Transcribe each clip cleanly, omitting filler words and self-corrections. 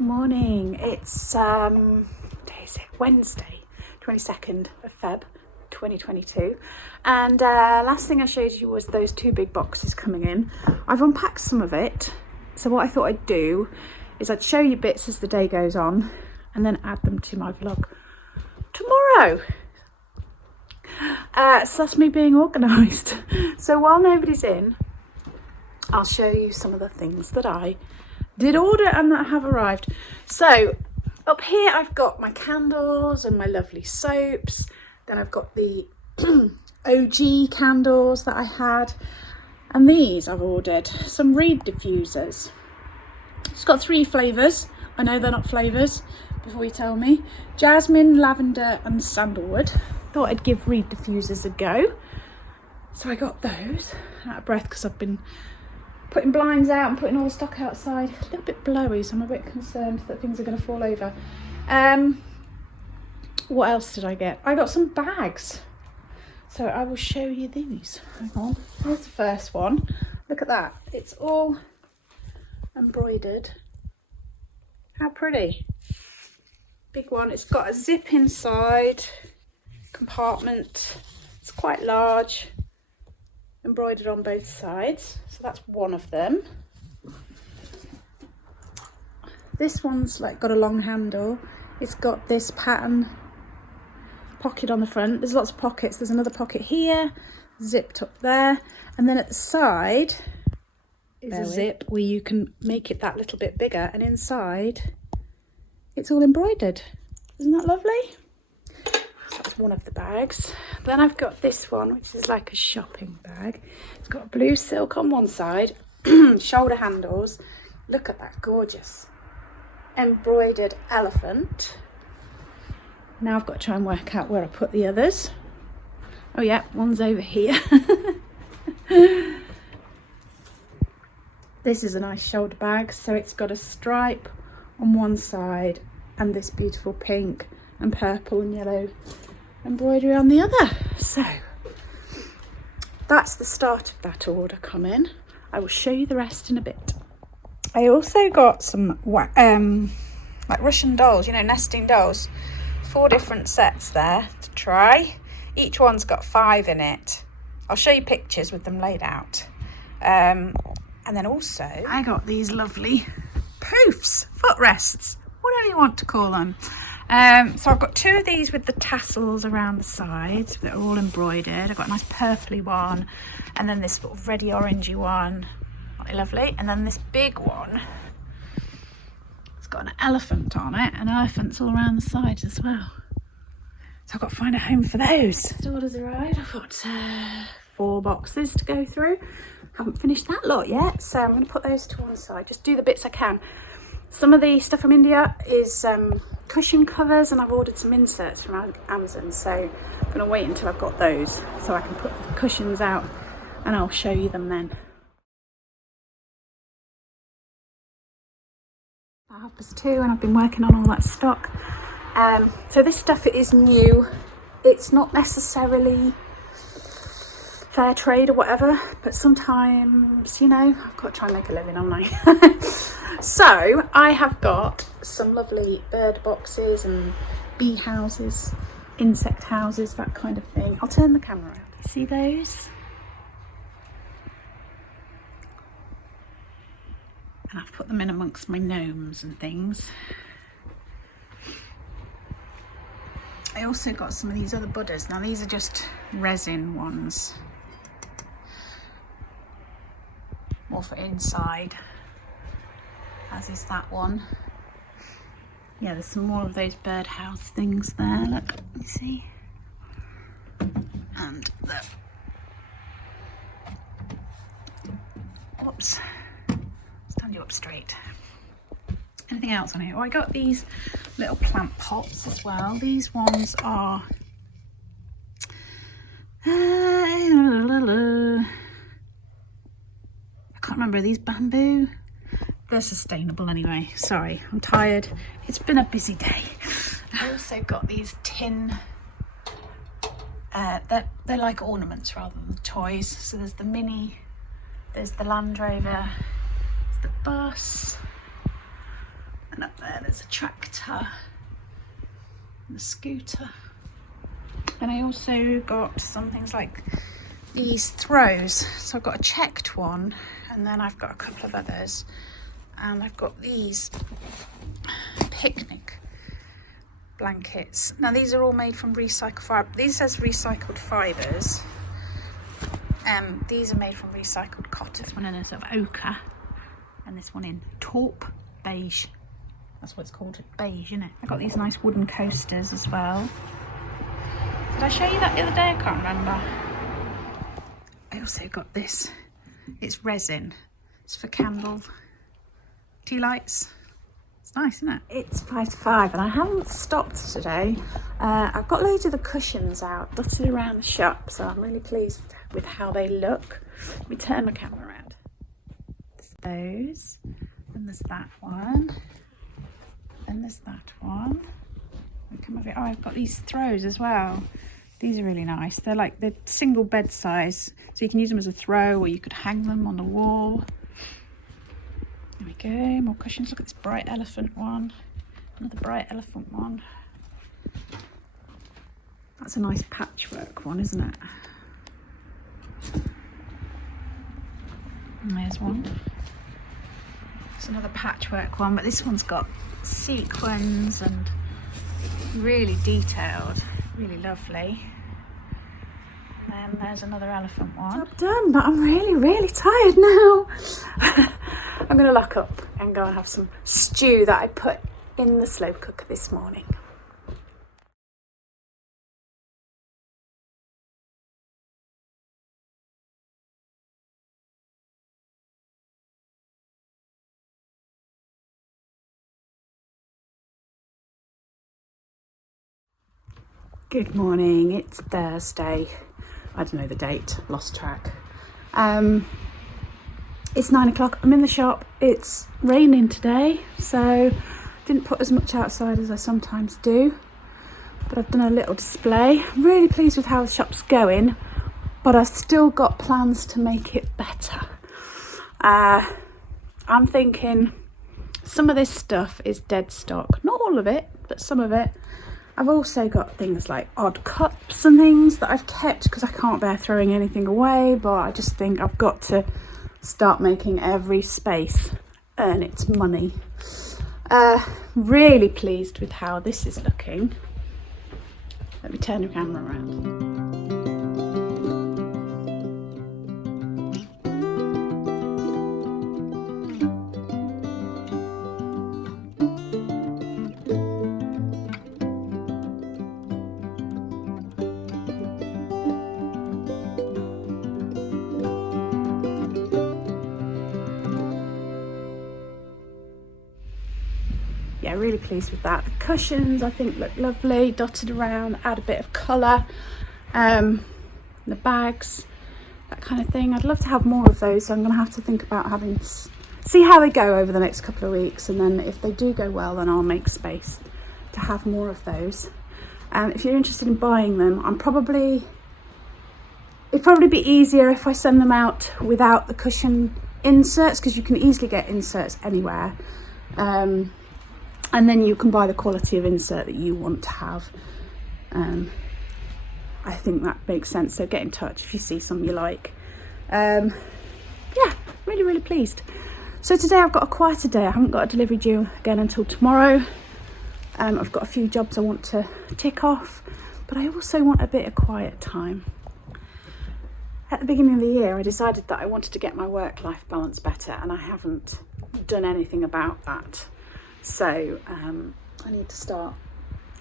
Morning. It's what day is it? Wednesday, 22nd of Feb 2022, and last thing I showed you was those two big boxes coming in. I've unpacked some of it, so what I thought I'd do is I'd show you bits as the day goes on and then add them to my vlog tomorrow. So that's me being organised. So while nobody's in, I'll show you some of the things that I did order and that have arrived. So up here I've got my candles and my lovely soaps. Then I've got the OG candles that I had, and these I've ordered some reed diffusers. It's got 3 flavours. I know they're not flavours before you tell me. Jasmine, lavender and sandalwood. Thought I'd give reed diffusers a go, so I got those. Out of breath because I've been putting blinds out and putting all the stock outside. A little bit blowy, so I'm a bit concerned that things are going to fall over. What else did I get? I got some bags, so I will show you these. Hang on, here's the first one. Look at that, it's all embroidered. How pretty. Big one. It's got a zip inside compartment. It's quite large, embroidered on both sides, so that's one of them. This one's like got a long handle. It's got this pattern pocket on the front. There's lots of pockets. There's another pocket here, zipped up there, and then at the side is a zip where you can make it that little bit bigger, and inside it's all embroidered. Isn't that lovely? So that's one of the bags. Then I've got this one, which is like a shopping bag. It's got blue silk on one side, shoulder handles. Look at that gorgeous embroidered elephant. Now I've got to try and work out where I put the others. Oh yeah, one's over here. This is a nice shoulder bag, so it's got a stripe on one side and this beautiful pink and purple and yellow embroidery on the other. So that's the start of that order coming. I will show you the rest in a bit. I also got some like Russian dolls, you know, nesting dolls. 4 different sets there to try. Each one's got 5 in it. I'll show you pictures with them laid out. And then also I got these lovely poofs, footrests, whatever you want to call them. So I've got 2 of these with the tassels around the sides that are all embroidered. I've got a nice purpley one, and then this sort of reddy orangey one. Lovely. And then this big one, it's got an elephant on it, and elephants all around the sides as well. So I've got to find a home for those. The orders arrived. I've got 4 boxes to go through. Haven't finished that lot yet, so I'm going to put those to one side, just do the bits I can. Some of the stuff from India is cushion covers, and I've ordered some inserts from Amazon, so I'm going to wait until I've got those so I can put the cushions out, and I'll show you them then. 2:30, and I've been working on all that stock. So this stuff is new. It's not necessarily fair trade or whatever, but sometimes, you know, I've got to try and make a living, haven't I? So I have got some lovely bird boxes and bee houses, insect houses, that kind of thing. I'll turn the camera around. You see those? And I've put them in amongst my gnomes and things. I also got some of these other Buddhas. Now these are just resin ones, more for inside, as is that one. Yeah, there's some more of those birdhouse things there. Look, you see? And the, whoops. Stand you up straight. Anything else on here? Oh, I got these little plant pots as well. These ones are I can't remember, are these bamboo? They're sustainable anyway. Sorry, I'm tired. It's been a busy day. I also got these tin they're like ornaments rather than toys. So there's the Mini, there's the Land Rover, there's the bus, And up there's a tractor and a scooter. And I also got some things like these throws. So I've got a checked one, and then I've got a couple of others. And I've got these picnic blankets. Now these are all made from recycled fibre. These says recycled fibres. These are made from recycled cotton. This one in a sort of ochre, and this one in taupe beige. That's what it's called, beige, isn't it? I got these nice wooden coasters as well. Did I show you that the other day? I can't remember. I also got this. It's resin. It's for candle tea lights. It's nice, isn't it? It's 5 to 5 and I haven't stopped today. I've got loads of the cushions out, dotted around the shop, so I'm really pleased with how they look. Let me turn my camera around. There's those, and there's that one, and there's that one. Oh, I've got these throws as well. These are really nice. They're single bed size, so you can use them as a throw, or you could hang them on the wall. There we go, more cushions. Look at this bright elephant one. Another bright elephant one. That's a nice patchwork one, isn't it? And there's one. It's another patchwork one, but this one's got sequins and really detailed, really lovely. And then there's another elephant one. Job done, but I'm really tired now. I'm going to lock up and go and have some stew that I put in the slow cooker this morning. Good morning, it's Thursday. I don't know the date, lost track. It's 9 o'clock, I'm in the shop. It's raining today, so didn't put as much outside as I sometimes do, but I've done a little display. I'm really pleased with how the shop's going, but I've still got plans to make it better. I'm thinking some of this stuff is dead stock, not all of it, but some of it. I've also got things like odd cups and things that I've kept because I can't bear throwing anything away, but I just think I've got to start making every space earn its money. Really pleased with how this is looking. Let me turn the camera around. Yeah, really pleased with that. The cushions I think look lovely, dotted around, add a bit of colour. The bags, that kind of thing. I'd love to have more of those, so I'm going to have to think about see how they go over the next couple of weeks, and then if they do go well, then I'll make space to have more of those. If you're interested in buying them, it'd probably be easier if I send them out without the cushion inserts, because you can easily get inserts anywhere. And then you can buy the quality of insert that you want to have. I think that makes sense, so get in touch if you see some you like. Yeah, really pleased. So today I've got a quieter day. I haven't got a delivery due again until tomorrow. I've got a few jobs I want to tick off, but I also want a bit of quiet time. At the beginning of the year, I decided that I wanted to get my work-life balance better, and I haven't done anything about that. So I need to start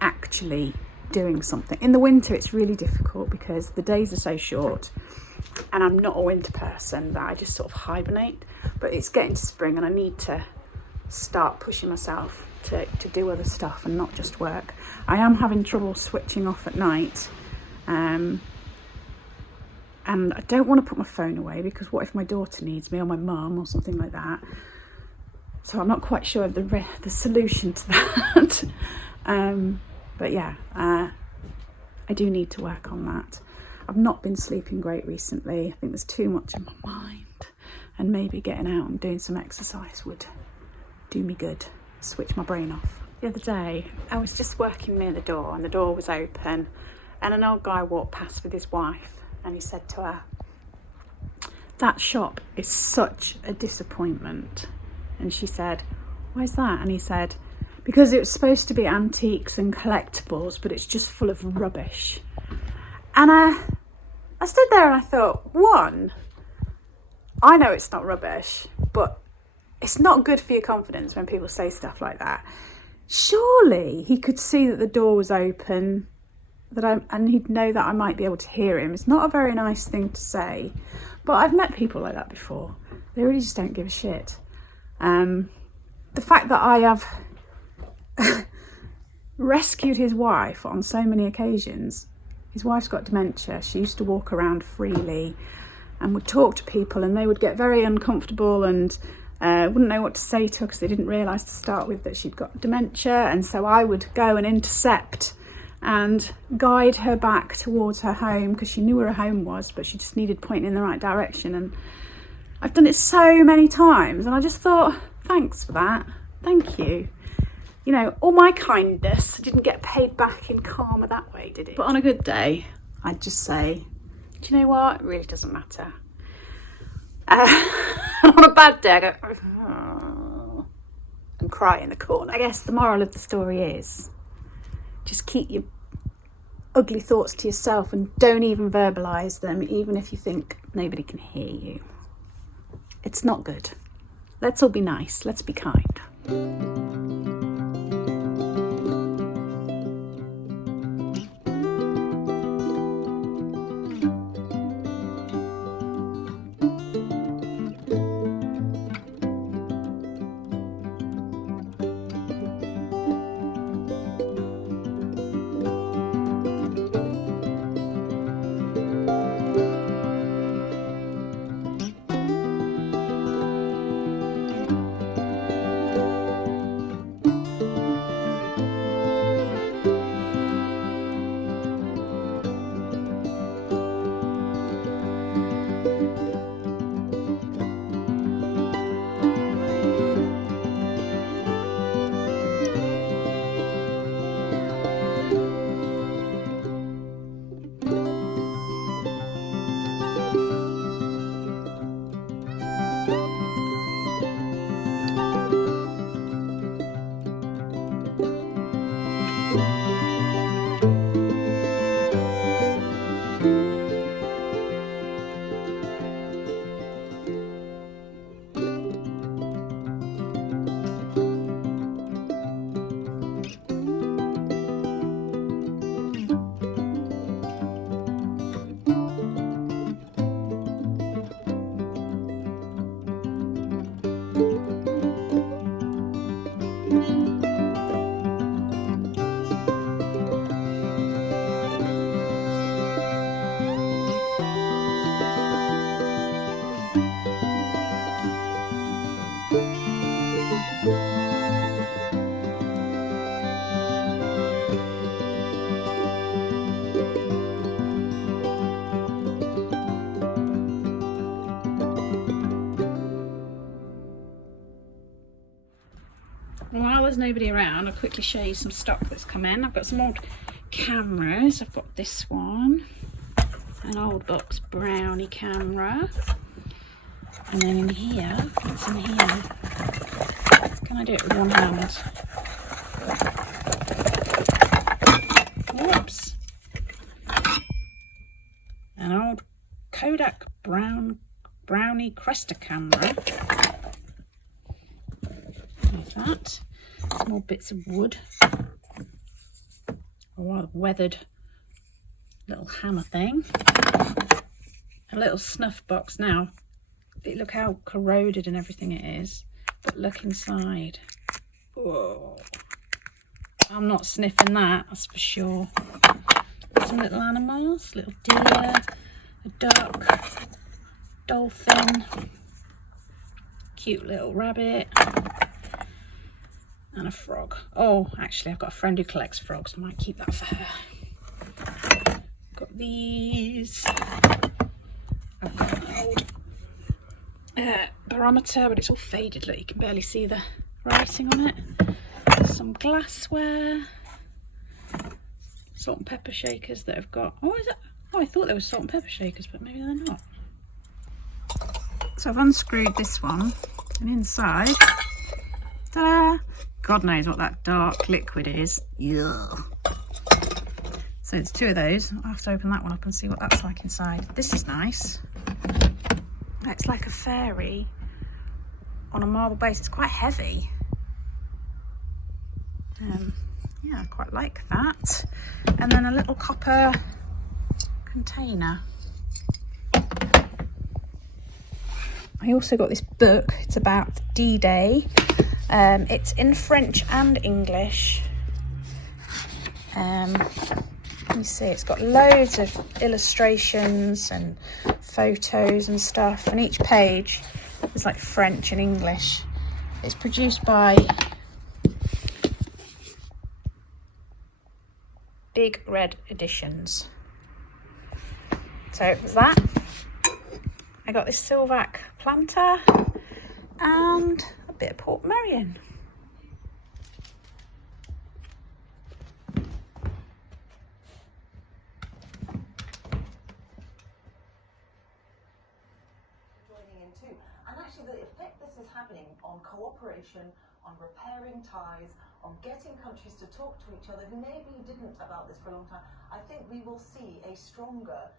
actually doing something. In the winter it's really difficult because the days are so short, and I'm not a winter person, that I just sort of hibernate. But it's getting to spring and I need to start pushing myself to do other stuff and not just work. I am having trouble switching off at night, and I don't want to put my phone away, because what if my daughter needs me, or my mum or something like that. So I'm not quite sure of the solution to that. But yeah, I do need to work on that. I've not been sleeping great recently. I think there's too much in my mind, and maybe getting out and doing some exercise would do me good. switch my brain off. The other day, I was just working near the door and the door was open, and an old guy walked past with his wife, and he said to her, "That shop is such a disappointment." And she said, "Why's that?" And he said, "Because it was supposed to be antiques and collectibles, but it's just full of rubbish." And I stood there and I thought, one, I know it's not rubbish, but it's not good for your confidence when people say stuff like that. Surely he could see that the door was open, and he'd know that I might be able to hear him. It's not a very nice thing to say, but I've met people like that before. They really just don't give a shit. The fact that I have rescued his wife on so many occasions. His wife's got dementia. She used to walk around freely and would talk to people, and they would get very uncomfortable and wouldn't know what to say to her because they didn't realise to start with that she'd got dementia. And so I would go and intercept and guide her back towards her home, because she knew where her home was, but she just needed pointing in the right direction. And I've done it so many times, and I just thought, thanks for that. Thank you. You know, all my kindness didn't get paid back in karma that way, did it? But on a good day, I'd just say, do you know what? It really doesn't matter. On a bad day, I go, oh, and cry in the corner. I guess the moral of the story is, just keep your ugly thoughts to yourself and don't even verbalise them, even if you think nobody can hear you. It's not good. Let's all be nice. Let's be kind. While there's nobody around, I'll quickly show you some stock that's come in. I've got some old cameras. I've got this one, an old box brownie camera, and then in here, what's in here? Can I do it with one hand? Whoops! An old Kodak brownie Cresta camera. Like that. Some more bits of wood. A rather weathered little hammer thing. A little snuff box. Now, look how corroded and everything it is. But look inside. Whoa. I'm not sniffing that, that's for sure. Some little animals, little deer, a duck, dolphin, cute little rabbit, and a frog. Oh, actually, I've got a friend who collects frogs. I might keep that for her. Got these. I've got an old barometer, but it's all faded. Look, you can barely see the writing on it. Some glassware. Salt and pepper shakers that have got... Oh, is it? Oh, I thought there was salt and pepper shakers, but maybe they're not. So I've unscrewed this one, and inside, ta-da! God knows what that dark liquid is. Yeah. So it's 2 of those. I'll have to open that one up and see what that's like inside. This is nice. It's like a fairy on a marble base. It's quite heavy. Yeah, I quite like that. And then a little copper container. I also got this book. It's about D-Day. It's in French and English. Let me see, it's got loads of illustrations and photos and stuff, and each page is like French and English. It's produced by Big Red Editions. So it was that. I got this Silvac planter and a bit of Port Merion. And actually the effect this is having on cooperation, on repairing ties, on getting countries to talk to each other who maybe didn't about this for a long time, I think we will see a stronger,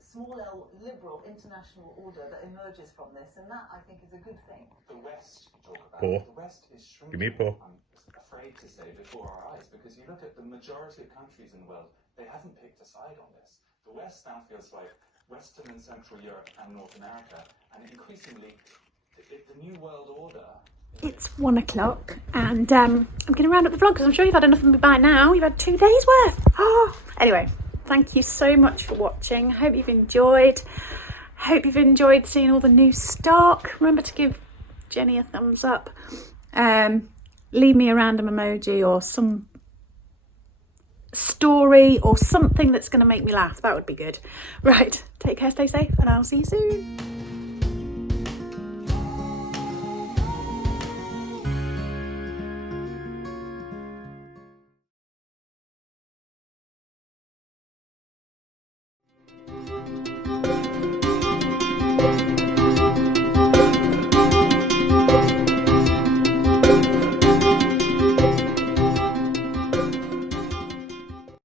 small L liberal international order that emerges from this, and that I think is a good thing. The West, you talk about, the West is shrinking. Give me a paw. I'm afraid to say before our eyes, because you look at the majority of countries in the world, they haven't picked a side on this. The West now feels like Western and Central Europe and North America, and increasingly the New World Order. It's 1 o'clock and I'm going to round up the vlog because I'm sure you've had enough of me by now. You've had 2 days worth. Oh. Anyway, thank you so much for watching. Hope you've enjoyed. Hope you've enjoyed seeing all the new stock. Remember to give Jenny a thumbs up. Leave me a random emoji or some story or something that's going to make me laugh. That would be good. Right, take care, stay safe, and I'll see you soon.